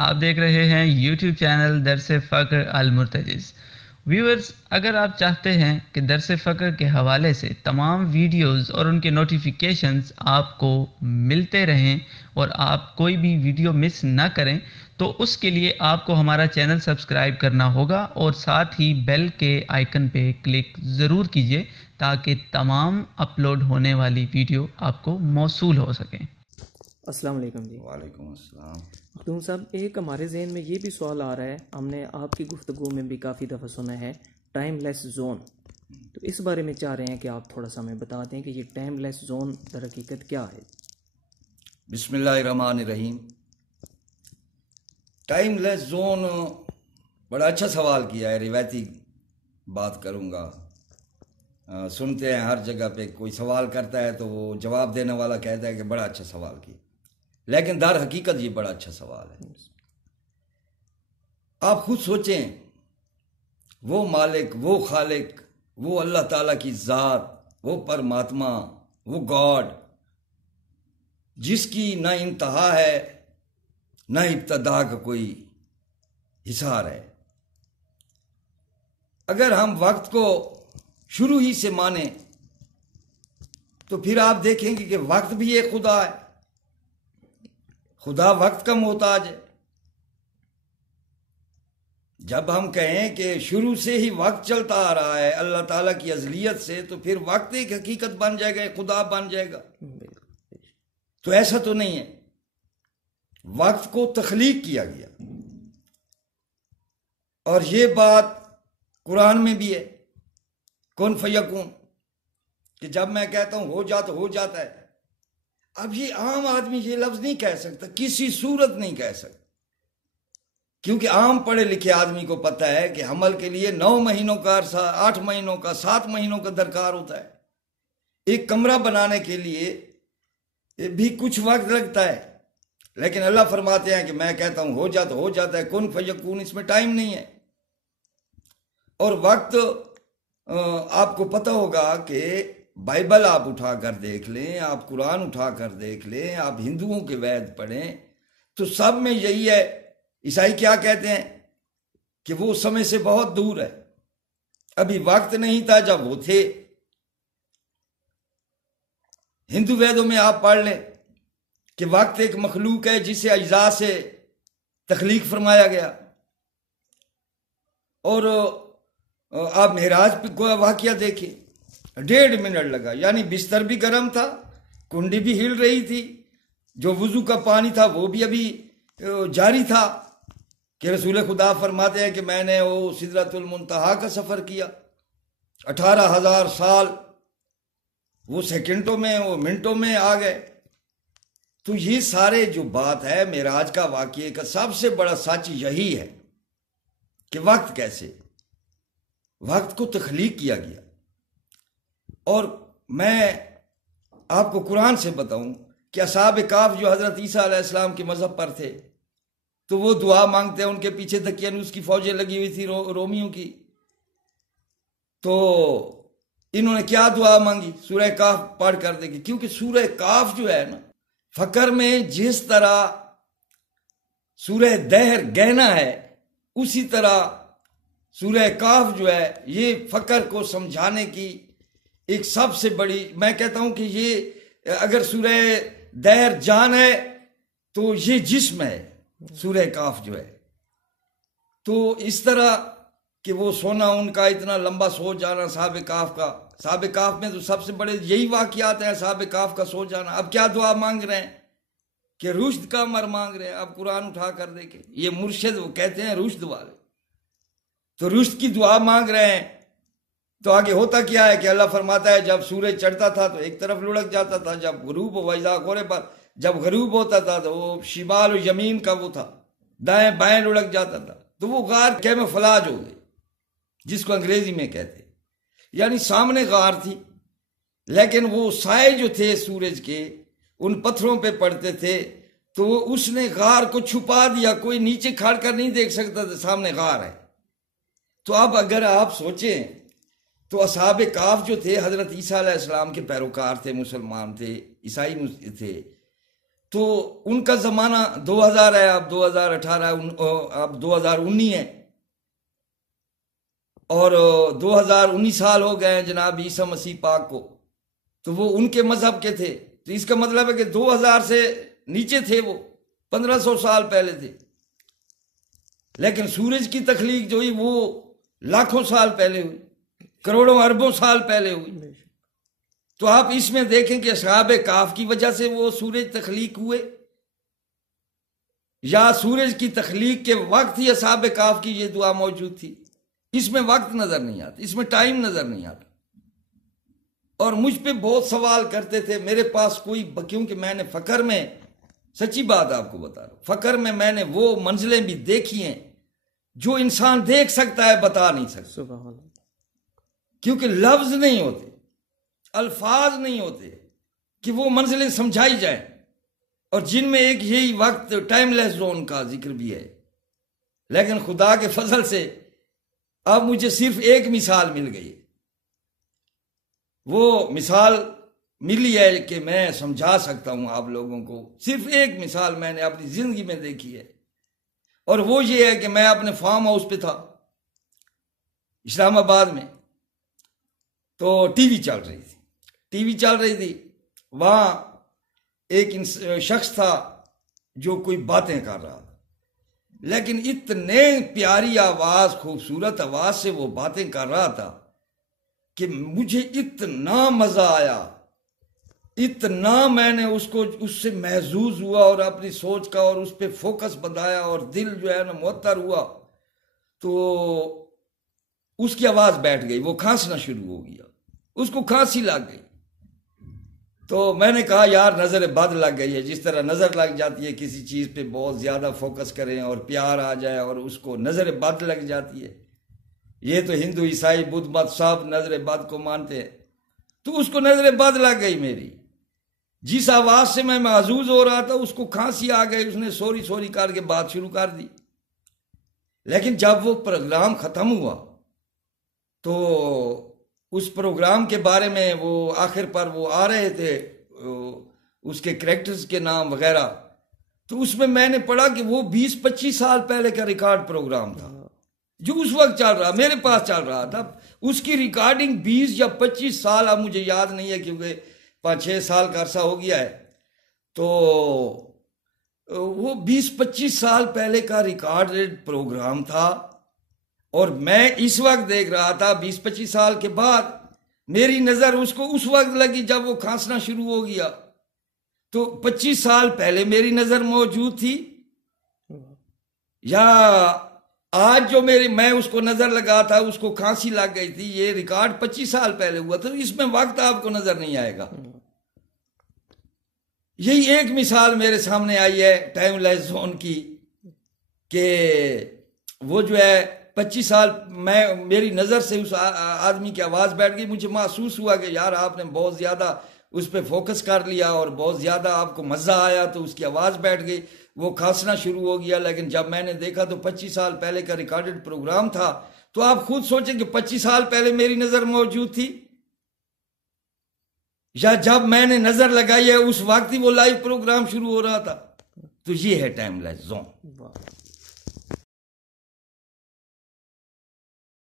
آپ دیکھ رہے ہیں یوٹیوب چینل درس فقر المرتجز۔ ویورز، اگر آپ چاہتے ہیں کہ درس فقر کے حوالے سے تمام ویڈیوز اور ان کے نوٹیفیکیشنز آپ کو ملتے رہیں اور آپ کوئی بھی ویڈیو مس نہ کریں تو اس کے لیے آپ کو ہمارا چینل سبسکرائب کرنا ہوگا اور ساتھ ہی بیل کے آئیکن پہ کلک ضرور کیجئے تاکہ تمام اپلوڈ ہونے والی ویڈیو آپ کو موصول ہو سکیں۔ السلام علیکم جی۔ وعلیکم السلام۔ مخدوم صاحب، ایک ہمارے ذہن میں یہ بھی سوال آ رہا ہے، ہم نے آپ کی گفتگو میں بھی کافی دفعہ سنا ہے ٹائم لیس زون، تو اس بارے میں چاہ رہے ہیں کہ آپ تھوڑا سا ہمیں بتا دیں کہ یہ ٹائم لیس زون در حقیقت کیا ہے؟ بسم اللہ الرحمن الرحیم۔ ٹائم لیس زون بڑا اچھا سوال کیا ہے، روایتی بات کروں گا۔ سنتے ہیں ہر جگہ پہ کوئی سوال کرتا ہے تو وہ جواب دینے والا کہتا ہے کہ بڑا اچھا سوال کیا، لیکن در حقیقت یہ بڑا اچھا سوال ہے۔ آپ خود سوچیں، وہ مالک، وہ خالق، وہ اللہ تعالیٰ کی ذات، وہ پرماتما، وہ گاڈ، جس کی نہ انتہا ہے نہ ابتدا کا کوئی حصار ہے، اگر ہم وقت کو شروع ہی سے مانیں تو پھر آپ دیکھیں گے کہ وقت بھی ایک خدا ہے، خدا وقت کا محتاج ہے۔ جب ہم کہیں کہ شروع سے ہی وقت چلتا آ رہا ہے اللہ تعالیٰ کی ازلیت سے، تو پھر وقت ایک حقیقت بن جائے گا، ایک خدا بن جائے گا۔ تو ایسا تو نہیں ہے، وقت کو تخلیق کیا گیا، اور یہ بات قرآن میں بھی ہے، کن فیکون، کہ جب میں کہتا ہوں ہو جا تو ہو جاتا ہے۔ اب یہ عام آدمی یہ لفظ نہیں کہہ سکتا، کسی صورت نہیں کہہ سکتا، کیونکہ عام پڑھے لکھے آدمی کو پتہ ہے کہ حمل کے لیے 9 مہینوں کا عرصہ، 8 مہینوں کا، 7 مہینوں کا درکار ہوتا ہے۔ ایک کمرہ بنانے کے لیے بھی کچھ وقت لگتا ہے، لیکن اللہ فرماتے ہیں کہ میں کہتا ہوں ہو جا تو ہو جاتا ہے، کن فیکون، اس میں ٹائم نہیں ہے۔ اور وقت آپ کو پتہ ہوگا کہ بائبل آپ اٹھا کر دیکھ لیں، آپ قرآن اٹھا کر دیکھ لیں، آپ ہندوؤں کے وید پڑھیں، تو سب میں یہی ہے۔ عیسائی کیا کہتے ہیں کہ وہ سمے سے بہت دور ہے، ابھی وقت نہیں تھا جب وہ تھے۔ ہندو ویدوں میں آپ پڑھ لیں کہ وقت ایک مخلوق ہے جسے اجزاء سے تخلیق فرمایا گیا۔ اور آپ معراج کو واقعہ دیکھیں، 1.5 منٹ لگا، یعنی بستر بھی گرم تھا، کنڈی بھی ہل رہی تھی، جو وضو کا پانی تھا وہ بھی ابھی جاری تھا، کہ رسول خدا فرماتے ہیں کہ میں نے وہ سدرۃ المنتہا کا سفر کیا، 18,000 سال وہ سیکنڈوں میں، وہ منٹوں میں آ گئے۔ تو یہ سارے جو بات ہے معراج کا واقعے کا، سب سے بڑا سچ یہی ہے کہ وقت کیسے، وقت کو تخلیق کیا گیا۔ اور میں آپ کو قرآن سے بتاؤں کہ اصحاب کہف جو حضرت عیسیٰ علیہ السلام کے مذہب پر تھے، تو وہ دعا مانگتے ہیں، ان کے پیچھے دقیانوس کی فوجیں لگی ہوئی تھی، رومیوں کی، تو انہوں نے کیا دعا مانگی؟ سورہ کہف پڑھ کر دیکھیں، کیونکہ سورہ کہف جو ہے نا، فقر میں جس طرح سورہ دہر گہنا ہے، اسی طرح سورہ کہف جو ہے یہ فقر کو سمجھانے کی ایک سب سے بڑی، میں کہتا ہوں کہ یہ اگر سورہ دہر جان ہے تو یہ جسم ہے سورہ کہف جو ہے۔ تو اس طرح کہ وہ سونا ان کا اتنا لمبا سو جانا صحاب کہف کا، صحاب کہف میں تو سب سے بڑے یہی واقعات ہیں، صحاب کہف کا سو جانا۔ اب کیا دعا مانگ رہے ہیں کہ رشد کا امر مانگ رہے ہیں۔ اب قرآن اٹھا کر دیکھیں، یہ مرشد وہ کہتے ہیں رشد والے، تو رشد کی دعا مانگ رہے ہیں۔ تو آگے ہوتا کیا ہے کہ اللہ فرماتا ہے جب سورج چڑھتا تھا تو ایک طرف لڑک جاتا تھا، جب غروب وَإِذَا غُرِبَتْ، جب غروب ہوتا تھا تو وہ شمال و یمین کا وہ تھا، دائیں بائیں لڑک جاتا تھا، تو وہ غار کیموفلاج ہو گئی، جس کو انگریزی میں کہتے، یعنی سامنے غار تھی، لیکن وہ سائے جو تھے سورج کے ان پتھروں پہ پڑتے تھے، تو اس نے غار کو چھپا دیا، کوئی نیچے کھڑ کر نہیں دیکھ سکتا تھا سامنے غار ہے۔ تو اب اگر آپ سوچیں تو اصحاب کہف جو تھے حضرت عیسیٰ علیہ السلام کے پیروکار تھے، مسلمان تھے، عیسائی تھے، تو ان کا زمانہ 2000 ہے، اب 2018 اب 2019 ہے، اور 2019 سال ہو گئے ہیں جناب عیسیٰ مسیح پاک کو، تو وہ ان کے مذہب کے تھے، تو اس کا مطلب ہے کہ 2000 سے نیچے تھے، وہ 1500 سال پہلے تھے، لیکن سورج کی تخلیق جو ہوئی وہ لاکھوں سال پہلے ہوئی، کروڑوں اربوں سال پہلے ہوئی۔ تو آپ اس میں دیکھیں کہ اصحاب کہف کی وجہ سے وہ سورج تخلیق ہوئے، یا سورج کی تخلیق کے وقت ہی اصحاب کہف کی یہ دعا موجود تھی۔ اس میں وقت نظر نہیں آتا، اس میں ٹائم نظر نہیں آتا، اور مجھ پہ بہت سوال کرتے تھے، میرے پاس کوئی، کیونکہ میں نے فقر میں، سچی بات آپ کو بتا رہا ہوں، فقر میں میں نے وہ منزلیں بھی دیکھی ہیں جو انسان دیکھ سکتا ہے بتا نہیں سکتا، سبحان اللہ، کیونکہ لفظ نہیں ہوتے، الفاظ نہیں ہوتے کہ وہ منزلیں سمجھائی جائیں، اور جن میں ایک یہی وقت ٹائم لیس زون کا ذکر بھی ہے۔ لیکن خدا کے فضل سے اب مجھے صرف ایک مثال مل گئی، وہ مثال ملی ہے کہ میں سمجھا سکتا ہوں آپ لوگوں کو، صرف ایک مثال میں نے اپنی زندگی میں دیکھی ہے، اور وہ یہ ہے کہ میں اپنے فارم ہاؤس پہ تھا اسلام آباد میں، تو ٹی وی چل رہی تھی، وہاں ایک شخص تھا جو کوئی باتیں کر رہا تھا، لیکن اتنے پیاری آواز، خوبصورت آواز سے وہ باتیں کر رہا تھا کہ مجھے اتنا مزہ آیا، اتنا میں نے اس سے محظوظ ہوا، اور اپنی سوچ کا اور اس پہ فوکس بندھایا، اور دل جو ہے نا معطر ہوا، تو اس کی آواز بیٹھ گئی، وہ کھانسنا شروع ہو گیا، اس کو کھانسی لگ گئی، تو میں نے کہا یار نظر بد لگ گئی ہے، جس طرح نظر لگ جاتی ہے کسی چیز پہ بہت زیادہ فوکس کریں اور پیار آ جائے اور اس کو نظر بد لگ جاتی ہے، یہ تو ہندو عیسائی بدھ مت سب نظر بد کو مانتے ہیں، تو اس کو نظر بد لگ گئی میری، جس آواز سے میں محظوظ ہو رہا تھا اس کو کھانسی آ گئی، اس نے سوری کر کے بات شروع کر دی۔ لیکن جب وہ پروگرام ختم ہوا تو اس پروگرام کے بارے میں وہ آخر پر وہ آ رہے تھے اس کے کریکٹرز کے نام وغیرہ، تو اس میں نے پڑھا کہ وہ 20-25 سال پہلے کا ریکارڈ پروگرام تھا جو اس وقت چل رہا، میرے پاس چل رہا تھا، اس کی ریکارڈنگ 20 یا 25 سال، اب مجھے یاد نہیں ہے کیونکہ 5-6 سال کا عرصہ ہو گیا ہے، تو وہ 20-25 سال پہلے کا ریکارڈ پروگرام تھا، اور میں اس وقت دیکھ رہا تھا 20-25 سال کے بعد، میری نظر اس کو اس وقت لگی جب وہ کھانسنا شروع ہو گیا، تو 25 سال پہلے میری نظر موجود تھی، یا آج جو میں اس کو نظر لگا تھا اس کو کھانسی لگ گئی تھی، یہ ریکارڈ 25 سال پہلے ہوا تھا، اس میں وقت آپ کو نظر نہیں آئے گا۔ یہی ایک مثال میرے سامنے آئی ہے ٹائم لیس زون کی، کہ وہ جو ہے 25 سال میری نظر سے اس آدمی کی آواز بیٹھ گئی، مجھے محسوس ہوا کہ یار آپ نے بہت زیادہ اس پہ فوکس کر لیا اور بہت زیادہ آپ کو مزہ آیا، تو اس کی آواز بیٹھ گئی، وہ کھانسنا شروع ہو گیا۔ لیکن جب میں نے دیکھا تو 25 سال پہلے کا ریکارڈڈ پروگرام تھا، تو آپ خود سوچیں کہ 25 سال پہلے میری نظر موجود تھی، یا جب میں نے نظر لگائی ہے اس وقت ہی وہ لائیو پروگرام شروع ہو رہا تھا۔ تو یہ ہے ٹائم لیس زون۔